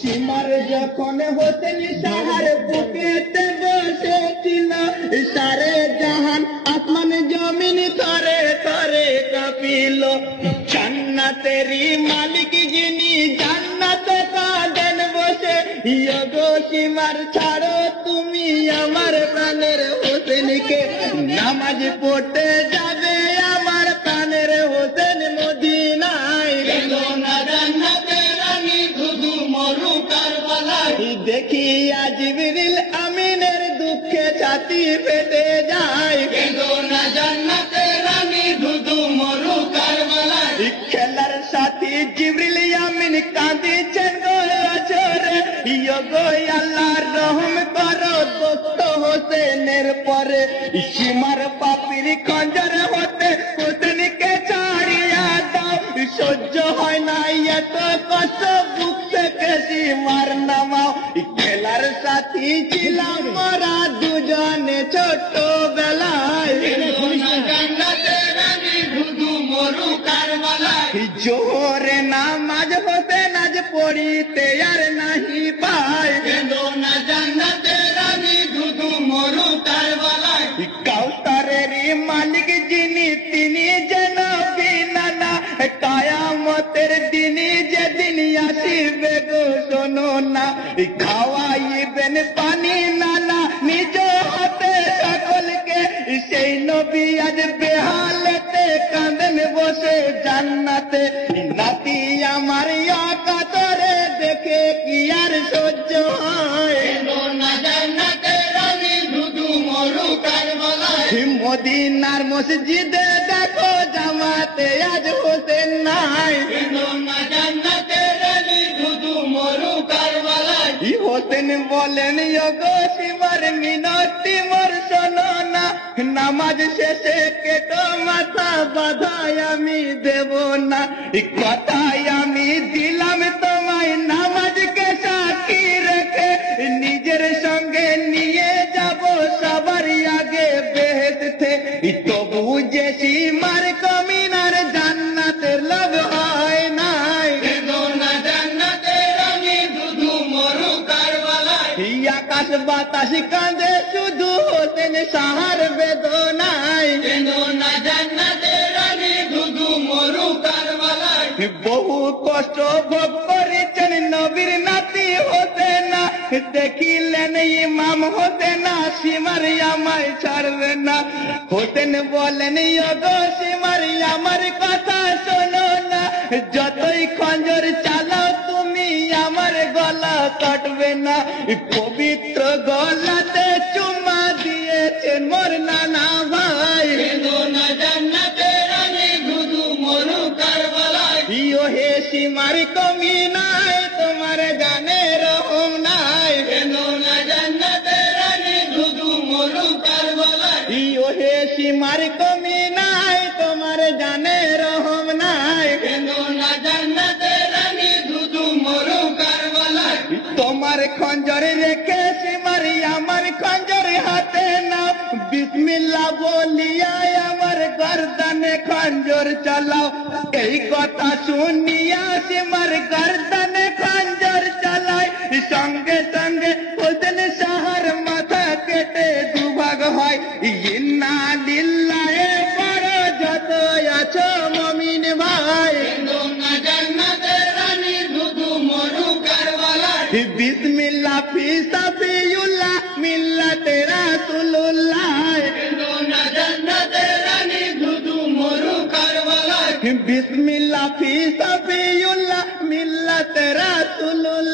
সীমার যখন হোসেন সাহার বুকেতে বসেছিল, সারে জাহান আসমান জমিন থরে থরে কাঁপিল। জান্নাতেরই মালিক যিনি জান্নাতে কাঁদেন বসে, ইয়গো সীমার ছাড়ো তুমি আমার প্রাণের হোসেনকে। নামাজ পড়তে যাবে আমার প্রাণের হোসেন মদিনায়। দেখিয়া জিবরিল আমিনের দুঃখে ছাতি ফেটে যায়। খেলার সাথী জিবরিল আমিন কাঁদিছেন গোচরে, ইয়গো আল্লাহর রহম করো দোস্ত হোসেনের পরে। সীমার পাপির খঞ্জর হতে হোসেনকে ছাড়িয়া দাও, সহ্য হয় না এত কষ্ট বুক থেকে সীমার নামাও। খেলার সাথী ছিলাম মোরা দুজনে ছোট বেলায়, জোহরে নামাজ হোসেন আজ পড়িতে আর নাহি পায়। কাউসারেরই মালিক যিনি তিনি যেন বিনানা, কায়ামতের দিনই যেদিন আসিবে গো শোনো না। খাওয়াইবেন পানি নানা নিজ হাতে সকলকে, সেই নবী আজ বেহালেতে কাঁদেন বসে জান্নাতে। নাতি আমার কাতরে দেখে কি আর সহ্য হয়, মদিনার মসজিদে দেখো জামাতে আজ হোসেন নাই। হোসেন বলেন ইয়গো সীমার মিনতি মোর শোনো না, নামাজ শেষে কেটো মাথা বাধায় আমি দেব না। কথাই আমি দিলাম তোমায় নামাজকে সাক্ষী রেখে, নিজের সঙ্গে নিয়ে যাব সবার আগে বেহেশতে। তবু যে সীমার কমিনার জান্নাতের লোভ হয় নাই। আকাশ বাতাস কাঁদে শুধু হোসেন সাহার বেদনায়। বহু কষ্ট ভোগ করেছেন নবীর নাতি হোসেনা, দেখিলেন ইমাম হোসেনা সীমার আমায় ছাড়বে না। হোসেন বলেন ইয়গো সীমার আমার কথা শোনো না, যতই খঞ্জর চালাও তুমি আমার গলা কাটবে না। পবিত্র গলাতে চুমা দিয়েছেন মোর নানা ভাই, ইয়ো হে সীমার কমি নাই তোমার জানে রহম নাই। ইয়ো হে সীমার কমি নাই তোমার জানে রহম নাই। তোমার খঞ্জর রেখে সীমার আমার খঞ্জর হাতে নাও, বিসমিল্লাহ বলিয়া আমার গর্দানে খঞ্জর চালাও। এই কথা শুনিয়া সীমার গর্দানে খঞ্জর চালায়, সঙ্গে সঙ্গে হোসেন সাহার মাথা কেটে দুভাগ হয়। ইন্না লিল্লাহি বড় যত আছো মুমিন ভাই, বিসমিল্লাহ ফি সাবিয়ুল্লাহ মিল্লাতে রাসূলুল্লাহ। বিসমিল্লাহ ফি সাবিয়ুল্লাহ মিল্লাতে রাসূলুল্লাহ।